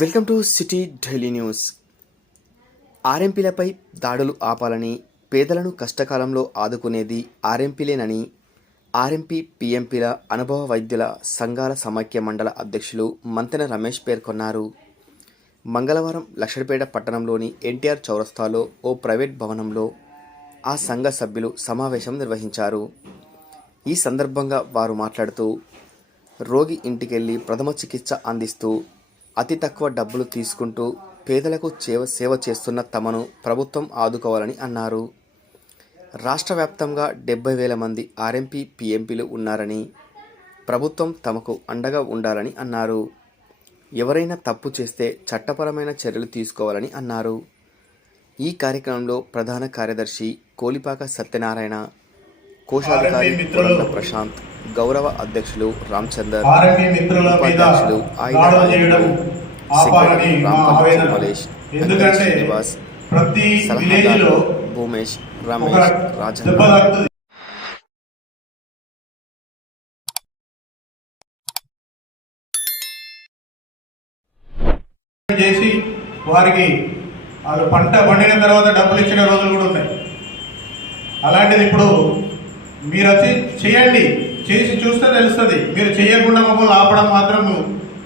Welcome to City Daily News. ఆర్ఎంపీలపై దాడులు ఆపాలని పేదలను కష్టకాలంలో ఆదుకునేది ఆర్ఎంపీలేనని ఆర్ఎంపీ పీఎంపీల అనుభవ వైద్యుల సంఘాల సమాఖ్య మండల అధ్యక్షులు మంతెన రమేష్ పేర్కొన్నారు. మంగళవారం లక్షడిపేట పట్టణంలోని ఎన్టీఆర్ చౌరస్తాలో ఓ ప్రైవేట్ భవనంలో ఆ సంఘ సభ్యులు సమావేశం నిర్వహించారు. ఈ సందర్భంగా వారు మాట్లాడుతూ రోగి ఇంటికెళ్ళి ప్రథమ చికిత్స అందిస్తూ అతి తక్కువ డబ్బులు తీసుకుంటూ పేదలకు సేవ సేవ చేస్తున్న తమను ప్రభుత్వం ఆదుకోవాలని అన్నారు. రాష్ట్ర వ్యాప్తంగా డెబ్బై వేల మంది ఆర్ఎంపీ పీఎంపీలు ఉన్నారని ప్రభుత్వం తమకు అండగా ఉండాలని అన్నారు. ఎవరైనా తప్పు చేస్తే చట్టపరమైన చర్యలు తీసుకోవాలని అన్నారు. ఈ కార్యక్రమంలో ప్రధాన కార్యదర్శి కోలిపాక సత్యనారాయణ కోశాధికారి ప్రశాంత్ గౌరవ అధ్యక్షులు రామచందర్ ఉపాధ్యక్షులు సెక్రటరీ రాంపల్లి శ్రీనివాస్ సలహాదారు భూమేష్ రమేష్ తాకుతుంది చేసి వారికి వాళ్ళు పంట పండిన తర్వాత డబ్బులు ఇచ్చిన రోజులు కూడా ఉన్నాయి. అలాంటిది ఇప్పుడు మీరు వచ్చి చేయండి. చేసి చూస్తే తెలుస్తుంది. మీరు చేయకుండా మమ్మల్ని ఆపడం మాత్రం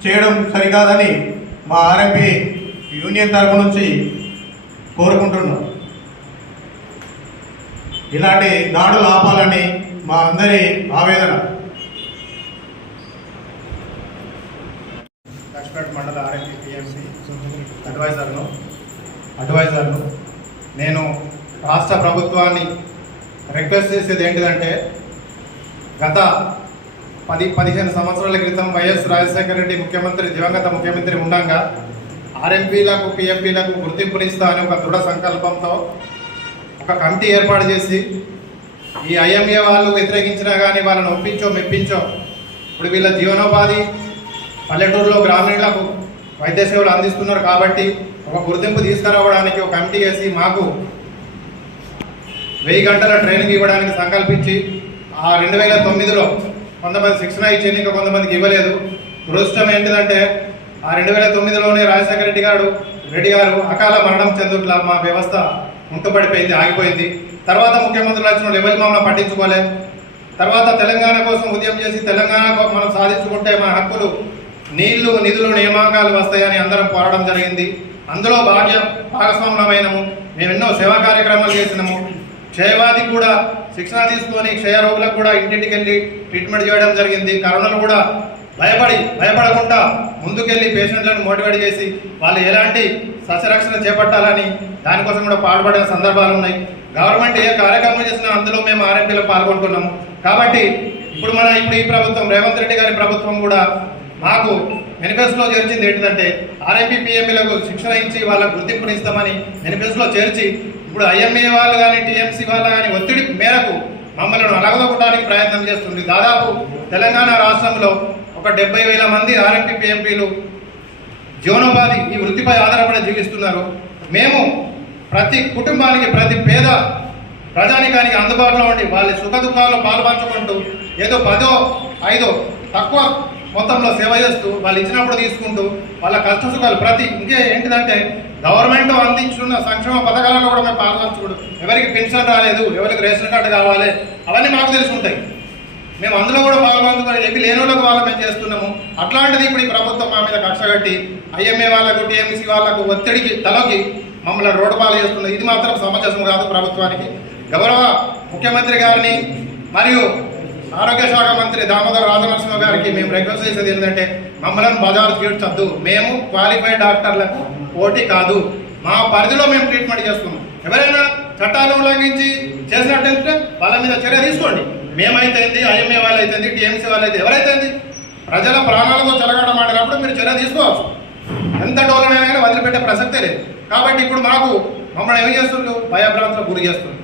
చేయడం సరికాదని మా ఆర్ఎంపీ యూనియన్ తరపు నుంచి కోరుకుంటున్నాం. ఇలాంటి దాడులు ఆపాలని మా అందరి ఆవేదన. లక్ష్మీపేట మండల ఆర్ఎంపీ పిఎంసి అడ్వైజర్ను అడ్వైజర్ను నేను రాష్ట్ర ప్రభుత్వాన్ని రిక్వెస్ట్ చేసేది ఏంటిదంటే గత పది పదిహేను సంవత్సరాల క్రితం వైఎస్ రాజశేఖర రెడ్డి ముఖ్యమంత్రి దివంగత ముఖ్యమంత్రి ఉండగా ఆర్ఎంపీలకు పిఎంపీలకు గుర్తింపునిస్తా అనే ఒక దృఢ సంకల్పంతో ఒక కమిటీ ఏర్పాటు చేసి ఈ ఐఎంఏ వాళ్ళు వ్యతిరేకించినా కానీ వాళ్ళని ఒప్పించో మెప్పించో ఇప్పుడు వీళ్ళ జీవనోపాధి పల్లెటూరులో గ్రామీణులకు వైద్య సేవలు అందిస్తున్నారు కాబట్టి ఒక గుర్తింపు తీసుకురావడానికి ఒక కమిటీ వేసి మాకు వెయ్యి గంటల ట్రైనింగ్ ఇవ్వడానికి సంకల్పించి ఆ రెండు వేల తొమ్మిదిలో కొంతమంది శిక్షణ ఇచ్చింది ఇంకా కొంతమందికి ఇవ్వలేదు. దురదృష్టం ఏంటిదంటే ఆ రెండు వేల తొమ్మిదిలోనే రాజశేఖర రెడ్డి గారు రెడ్డి గారు అకాల మరణం చెందుట్ల మా వ్యవస్థ ఉంటుపడిపోయింది ఆగిపోయింది. తర్వాత ముఖ్యమంత్రులు వచ్చిన వాళ్ళు ఎవరి మమ్మల్ని పట్టించుకోలే. తర్వాత తెలంగాణ కోసం ఉద్యమం చేసి తెలంగాణ కోసం మనం సాధించుకుంటే మన హక్కులు నీళ్ళు నిధులు నియామకాలు వస్తాయని అందరం పోరాటం జరిగింది. అందులో భాగ్య భాగస్వాములమైనము. మేము ఎన్నో సేవా కార్యక్రమాలు చేసినాము. క్షయవాది కూడా శిక్షణ తీసుకొని క్షయరోగులకు కూడా ఇంటింటికి వెళ్ళి ట్రీట్మెంట్ చేయడం జరిగింది. కరోనాలు కూడా భయపడి భయపడకుండా ముందుకెళ్ళి పేషెంట్లను మోటివేట్ చేసి వాళ్ళు ఎలాంటి సస్యరక్షణ చేపట్టాలని దానికోసం కూడా పాటుపడిన సందర్భాలు ఉన్నాయి. గవర్నమెంట్ ఏ కార్యక్రమం చేసినా అందులో మేము ఆర్ఎంపీలో పాల్గొంటున్నాము. కాబట్టి ఇప్పుడు మన ఇప్పుడు ఈ ప్రభుత్వం రేవంత్ రెడ్డి గారి ప్రభుత్వం కూడా మాకు మేనిఫెస్టోలో చేర్చింది ఏంటిదంటే ఆర్ఎంపీ పిఎంపీలకు శిక్షణ ఇచ్చి వాళ్ళకు గుర్తింపునిస్తామని మేనిఫెస్టోలో చేర్చి ఇప్పుడు ఐఎంఏ వాళ్ళు కానీ టీఎంసీ వాళ్ళు కానీ ఒత్తిడి మేరకు మమ్మల్ని అలగదొక్కడానికి ప్రయత్నం చేస్తుంది. దాదాపు తెలంగాణ రాష్ట్రంలో ఒక డెబ్బై వేల మంది ఆర్ఎంపీ ఎంపీలు జీవనోపాధి ఈ వృత్తిపై ఆధారపడి జీవిస్తున్నారు. మేము ప్రతి కుటుంబానికి ప్రతి పేద ప్రజానికానికి అందుబాటులో ఉండి వాళ్ళ సుఖ దుఃఖాల్లో పాల్పంచుకుంటూ ఏదో పదో ఐదో తక్కువ మొత్తంలో సేవ చేస్తూ వాళ్ళు ఇచ్చినప్పుడు తీసుకుంటూ వాళ్ళ కష్ట సుఖాలు ప్రతి ఇంకే ఏంటిదంటే గవర్నమెంట్ అందించున్న సంక్షేమ పథకాలలో కూడా మేము పాల్పంచుకోడు ఎవరికి పెన్షన్ రాలేదు ఎవరికి రేషన్ కార్డు కావాలి అవన్నీ మాకు తెలిసి ఉంటాయి. మేము అందులో కూడా పాల్పంచుకొని చెప్పి లేని వాళ్ళకు వాళ్ళు మేము చేస్తున్నాము. అట్లాంటిది ఇప్పుడు ఈ ప్రభుత్వం మా మీద కక్ష కట్టి ఐఎంఏ వాళ్ళకు టీఎంసీ వాళ్ళకు ఒత్తిడికి తలకి మమ్మల్ని రోడ్డు పాలు చేస్తుంది ఇది మాత్రం సమంజసం కాదు ప్రభుత్వానికి. గౌరవ ముఖ్యమంత్రి గారిని మరియు ఆరోగ్య శాఖ మంత్రి దామోదర్ రాజనరసింహ గారికి మేము రిక్వెస్ట్ చేసేది ఏంటంటే మమ్మల్ని బజార్ తీర్చొద్దు మేము క్వాలిఫైడ్ డాక్టర్లకు పోటీ కాదు. మా పరిధిలో మేము ట్రీట్మెంట్ చేస్తున్నాం. ఎవరైనా చట్టాలు ఉల్లంఘించి చేసినట్టయితే వాళ్ళ మీద చర్య తీసుకోండి. మేమైతేంది ఐఎంఏ వాళ్ళైతే టీఎంసీ వాళ్ళయితే ఎవరైతేంది ప్రజల ప్రాణాలతో చెలగడం ఆడినప్పుడు మీరు చర్య తీసుకోవచ్చు. ఎంత డోలనైనా కానీ వదిలిపెట్టే ప్రసక్తే లేదు. కాబట్టి ఇప్పుడు మాకు మమ్మల్ని ఏం చేస్తుండ్రు? భయభ్రాంతులకు గురి చేస్తుంది